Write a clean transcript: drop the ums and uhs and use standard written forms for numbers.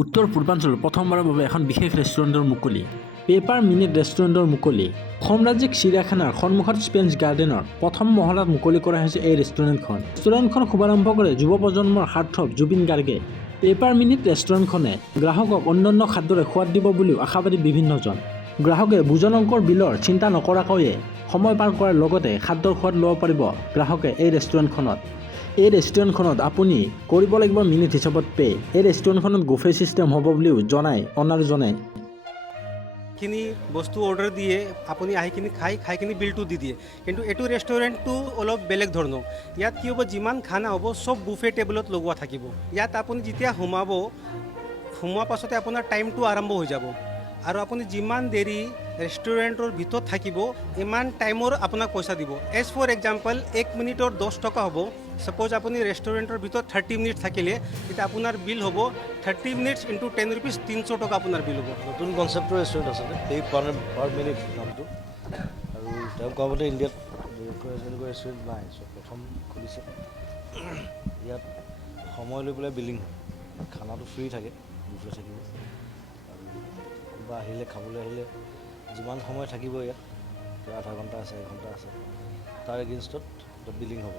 উত্তৰ পূৰ্বাঞ্চলত প্ৰথমবাৰৰ বাবে এখন বিশেষ ৰেষ্টুৰেণ্টৰ মুকলি। পেপাৰ মিনিট ৰেষ্টুৰেণ্টৰ মুকলি। অসম ৰাজ্যিক চিৰিয়াখানাৰ সন্মুখত স্পেঞ্চ গাৰ্ডেনৰ প্ৰথম মহলাত মুকলি কৰা হৈছে এই ৰেষ্টুৰেণ্টখন। ৰেষ্টুৰেণ্টখন শুভাৰম্ভ কৰে যুৱ প্ৰজন্মৰ সাৰ্থক জুবিন গাৰ্গে। পেপাৰ মিনিট ৰেষ্টুৰেণ্টখনে গ্ৰাহকক অন্যান্য খাদ্যৰে সোৱাদ দিব বুলিও আশাবাদী বিভিন্নজন। গ্ৰাহকে বুজন অংকৰ বিলৰ চিন্তা নকৰাকৈয়ে সময় পাৰ কৰাৰ লগতে খাদ্যৰ সোৱাদ ল'ব পাৰিব গ্ৰাহকে এই ৰেষ্টুৰেণ্টখনত। এই ৰেষ্টুৰেণ্টখনত আপুনি কৰিব লাগিব মিনিট হিচাপত পে'। এই ৰেষ্টুৰেণ্টখনত বুফে ছিষ্টেম হ'ব বুলিও জনায় অনাৰজনে। খিনি বস্তু অৰ্ডাৰ দিয়ে আপুনি আহিকিনি খাইকিনি বিলটো দি দিয়ে, কিন্তু এইটো ৰেষ্টুৰেণ্টটো অলপ বেলেগ ধৰণৰ। ইয়াত কি হ'ব, যিমান খানা হ'ব চব বুফে টেবুলত লগোৱা থাকিব। ইয়াত আপুনি যেতিয়া সোমোৱাৰ পাছতে আপোনাৰ টাইমটো আৰম্ভ হৈ যাব, আৰু আপুনি যিমান দেৰি ৰেষ্টুৰেণ্টৰ ভিতৰত থাকিব ইমান টাইমৰ আপোনাক পইচা দিব। এজ ফৰ এক্সাম্পল 1 মিনিটৰ 10 টকা হ'ব। ছাপ'জ আপুনি ৰেষ্টুৰেণ্টৰ ভিতৰত 30 মিনিট থাকিলে তেতিয়া আপোনাৰ বিল হ'ব 30 মিনিটছ ইনটু 10 ৰুপিজ 300 টকা আপোনাৰ বিল হ'ব। নতুন কনচেপ্টৰ ৰেষ্টুৰেণ্ট আছিলে, পে পাৰ মিনিট নামটো। আৰু তেওঁ কোৱা মতে ইণ্ডিয়াত এনেকুৱা ৰেষ্টুৰেণ্ট নাই, প্ৰথম খুলিছে। ইয়াত সময় লৈ পেলাই বিলিং হয়, খানাটো ফ্ৰী থাকে, বুফে থাকিব। কোনোবা আহিলে খাবলৈ আহিলে যিমান সময় থাকিব ইয়াত, আধা ঘণ্টা আছে 1 ঘণ্টা আছে, তাৰ এগেইনষ্টত বিলিং হ'ব।